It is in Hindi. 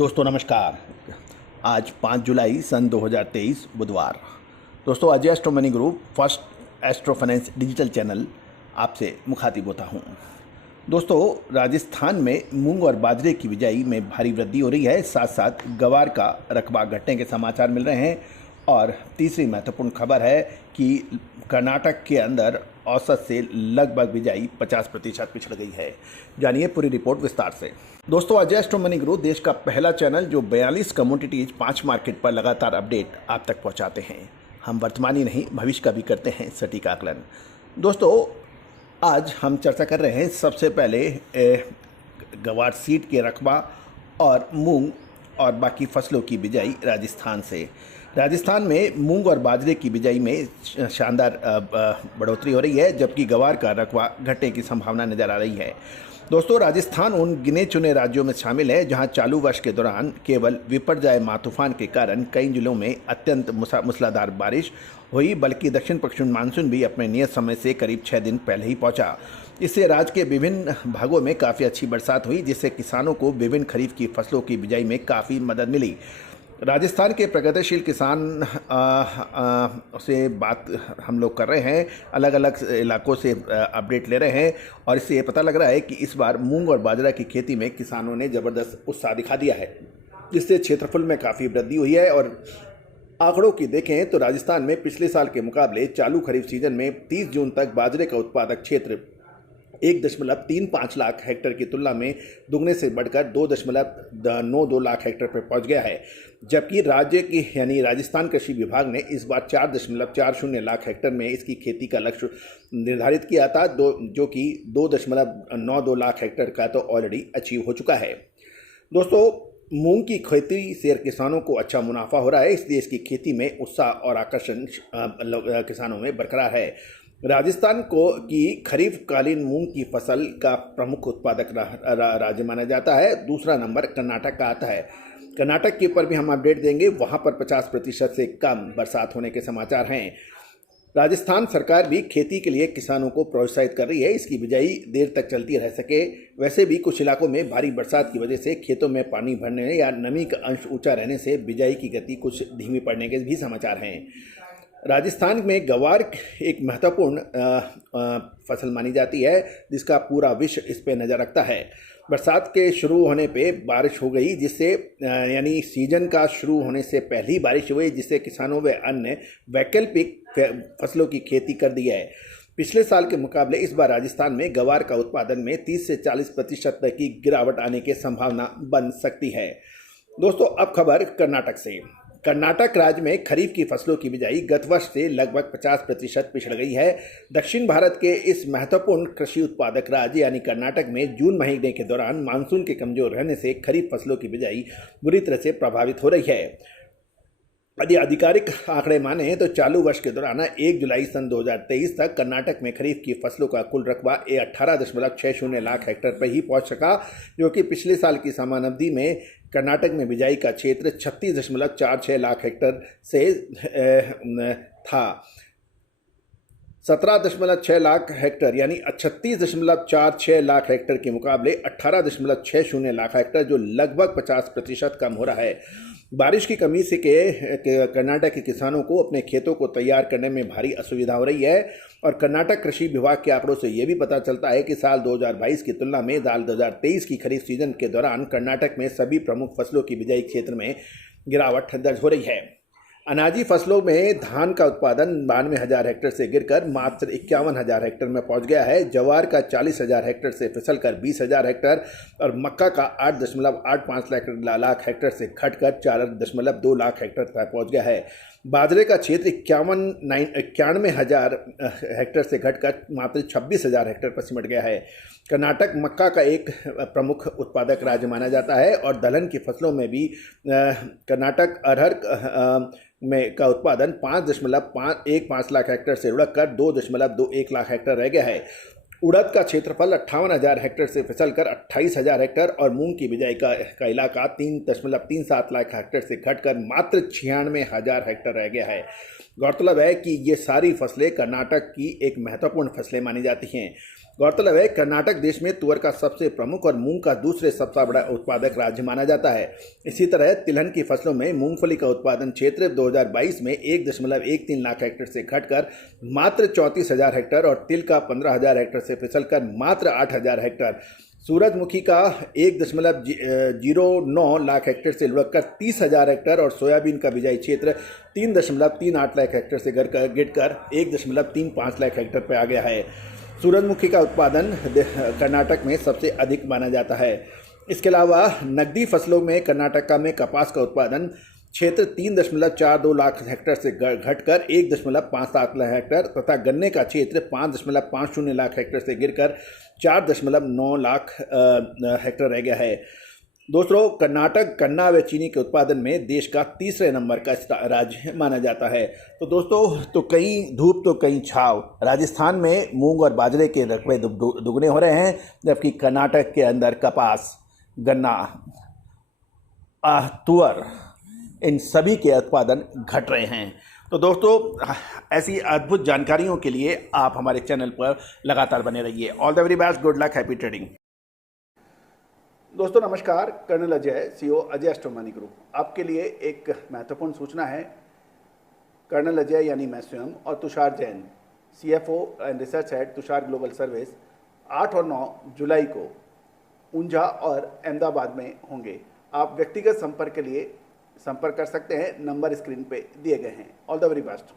दोस्तों नमस्कार। आज 5 जुलाई सन 2023 बुधवार। दोस्तों आज astro money group first astro finance digital channel आपसे मुखातिब होता हूं। दोस्तों राजस्थान में मूंग और बाजरे की बिजाई में भारी वृद्धि हो रही है, साथ साथ ग्वार का रकबा घटने के समाचार मिल रहे हैं। और तीसरी महत्वपूर्ण खबर है कि कर्नाटक के अंदर औसत से लगभग बिजाई 50% पिछड़ गई है। जानिए पूरी रिपोर्ट विस्तार से। दोस्तों आज एस्ट्रो मनी ग्रुप देश का पहला चैनल जो 42 कमोडिटीज 5 मार्केट पर लगातार अपडेट आप तक पहुंचाते हैं। हम वर्तमान ही नहीं भविष्य का भी करते हैं सटीक आकलन। दोस्तों आज हम चर्चा कर रहे हैं सबसे पहले ग्वार सीड के रकबा और मूंग और बाकी फसलों की बिजाई राजस्थान से। राजस्थान में मूंग और बाजरे की बिजाई में शानदार बढ़ोतरी हो रही है, जबकि ग्वार का रकबा घटने की संभावना नजर आ रही है। दोस्तों राजस्थान उन गिने चुने राज्यों में शामिल है जहां चालू वर्ष के दौरान केवल विपर्जय मातूफान के कारण कई जिलों में अत्यंत मूसलाधार बारिश हुई, बल्कि दक्षिण पश्चिम मानसून भी अपने नियत समय से करीब 6 दिन पहले ही पहुंचा। इससे राज्य के विभिन्न भागों में काफ़ी अच्छी बरसात हुई, जिससे किसानों को विभिन्न खरीफ की फसलों की बिजाई में काफ़ी मदद मिली। राजस्थान के प्रगतिशील किसान से बात हम लोग कर रहे हैं, अलग अलग इलाकों से अपडेट ले रहे हैं, और इससे ये पता लग रहा है कि इस बार मूंग और बाजरा की खेती में किसानों ने ज़बरदस्त उत्साह दिखा दिया है, जिससे क्षेत्रफल में काफ़ी वृद्धि हुई है। और आंकड़ों की देखें तो राजस्थान में पिछले साल के मुकाबले चालू खरीफ सीजन में 30 जून तक बाजरे का उत्पादक क्षेत्र 1.35 लाख हेक्टेयर की तुलना में दुगने से बढ़कर 2.92 लाख हेक्टेयर पर पहुंच गया है, जबकि राज्य की यानी राजस्थान कृषि विभाग ने इस बार 4.40 लाख हेक्टेयर में इसकी खेती का लक्ष्य निर्धारित किया था, जो कि 2.92 लाख हेक्टेयर का तो ऑलरेडी अचीव हो चुका है। दोस्तों मूंग की खेती से किसानों को अच्छा मुनाफा हो रहा है, इसलिए इसकी खेती में उत्साह और आकर्षण किसानों में बरकरार है। राजस्थान की खरीफ कालीन मूंग की फसल का प्रमुख उत्पादक राज्य माना जाता है। दूसरा नंबर कर्नाटक का आता है। कर्नाटक के ऊपर भी हम अपडेट देंगे, वहां पर 50% से कम बरसात होने के समाचार हैं। राजस्थान सरकार भी खेती के लिए किसानों को प्रोत्साहित कर रही है, इसकी बिजाई देर तक चलती रह सके। वैसे भी कुछ इलाकों में भारी बरसात की वजह से खेतों में पानी भरने या नमी का अंश ऊंचा रहने से बिजाई की गति कुछ धीमी पड़ने के भी समाचार हैं। राजस्थान में ग्वार एक महत्वपूर्ण फसल मानी जाती है, जिसका पूरा विश्व इस पर नज़र रखता है। बरसात के शुरू होने पे बारिश हो गई, जिससे यानी सीजन का शुरू होने से पहले ही बारिश हुई, जिससे किसानों व अन्य वैकल्पिक फसलों की खेती कर दी है। पिछले साल के मुकाबले इस बार राजस्थान में ग्वार का उत्पादन में 30 से 40% तक की गिरावट आने की संभावना बन सकती है। दोस्तों अब खबर कर्नाटक से। कर्नाटक राज्य में खरीफ की फसलों की बिजाई गत वर्ष से लगभग 50% पिछड़ गई है। दक्षिण भारत के इस महत्वपूर्ण कृषि उत्पादक राज्य यानी कर्नाटक में जून महीने के दौरान मानसून के कमजोर रहने से खरीफ फसलों की बिजाई बुरी तरह से प्रभावित हो रही है। यदि आधिकारिक आंकड़े माने तो चालू वर्ष के दौरान 1 जुलाई सन 2023 तक कर्नाटक में खरीफ की फसलों का कुल रकबा 18.60 लाख हेक्टेयर पर ही पहुंच सका, जो कि पिछले साल की समान अवधि में कर्नाटक में बिजाई का क्षेत्र 36.46 लाख हेक्टेयर से था। 17.6 लाख हेक्टेयर यानी 36.46 लाख हेक्टेयर के मुकाबले 18.60 लाख हेक्टेयर, जो लगभग 50% कम हो रहा है। बारिश की कमी से कर्नाटक के किसानों को अपने खेतों को तैयार करने में भारी असुविधा हो रही है। और कर्नाटक कृषि विभाग के आंकड़ों से यह भी पता चलता है कि साल 2022 की तुलना में साल 2023 की खरीफ सीजन के दौरान कर्नाटक में सभी प्रमुख फसलों की बिजाई क्षेत्र में गिरावट दर्ज हो रही है। अनाजी फसलों में धान का उत्पादन 92,000 हेक्टेयर से गिरकर मात्र 51,000 हेक्टेयर में पहुंच गया है। जवार का 40,000 हेक्टेयर से फिसलकर 20,000 हेक्टेयर और मक्का का 8.85 लाख हेक्टेयर से घटकर 4.2 लाख हेक्टेयर तक पहुंच गया है। बाजरे का क्षेत्र 91,000 हेक्टेयर से घटकर मात्र 26,000 हेक्टेयर पर सिमट गया है। कर्नाटक मक्का का एक प्रमुख उत्पादक राज्य माना जाता है और दलहन की फसलों में भी कर्नाटक अरहर में का उत्पादन 5.15 लाख हेक्टेयर से उड़कर 2.21 लाख हेक्टेयर रह गया है। उड़द का क्षेत्रफल 58,000 हेक्टेयर से फिसलकर 28,000 हेक्टेयर और मूंग की बिजाई का इलाका 3.37 लाख हेक्टेयर से घटकर मात्र 96,000 हेक्टेयर रह गया है। गौरतलब है कि ये सारी फसलें कर्नाटक की एक महत्वपूर्ण फसलें मानी जाती हैं। गौरतलब है कर्नाटक देश में तुअर का सबसे प्रमुख और मूंग का दूसरे सबसे बड़ा उत्पादक राज्य माना जाता है। इसी तरह तिलहन की फसलों में मूंगफली का उत्पादन क्षेत्र 2022 में 1.13 लाख हेक्टेयर से घटकर मात्र 34,000 हेक्टेयर और तिल का 15,000 हेक्टेयर से फिसलकर मात्र 8,000 हेक्टेयर, सूरजमुखी का 1.09 लाख हेक्टेयर से लुढ़ककर 30,000 हेक्टेयर और सोयाबीन का बिजाई क्षेत्र 3.38 लाख हेक्टेयर से गिरकर 1.35 लाख हेक्टेयर पर आ गया है। सूरजमुखी का उत्पादन कर्नाटक में सबसे अधिक माना जाता है। इसके अलावा नकदी फसलों में कर्नाटक में कपास का उत्पादन क्षेत्र 3.42 लाख हेक्टेयर से घटकर 1.57 लाख हेक्टेयर तथा गन्ने का क्षेत्र 5.50 लाख हेक्टेयर से गिरकर 4.9 लाख हेक्टेयर रह गया है। दोस्तों, कर्नाटक गन्ना व चीनी के उत्पादन में देश का तीसरे नंबर का राज्य माना जाता है। तो दोस्तों, तो कहीं धूप तो कहीं छाव, राजस्थान में मूंग और बाजरे के रकबे दुगने हो रहे हैं, जबकि कर्नाटक के अंदर कपास, गन्ना, तुअर, इन सभी के उत्पादन घट रहे हैं। तो दोस्तों, ऐसी अद्भुत जानकारियों के लिए आप हमारे चैनल पर लगातार बने रहिए। All the very best, good luck, happy trading. दोस्तों नमस्कार, colonel Ajay, CEO Ajay astro money group, आपके लिए एक महत्वपूर्ण सूचना है। कर्नल अजय यानी मैं स्वयं और Tushar Jain, CFO and research head Tushar global service, 8 और 9 जुलाई को ऊंझा और अहमदाबाद में होंगे। आप व्यक्तिगत संपर्क के लिए संपर्क कर सकते हैं, नंबर स्क्रीन पे दिए गए हैं। All the very best.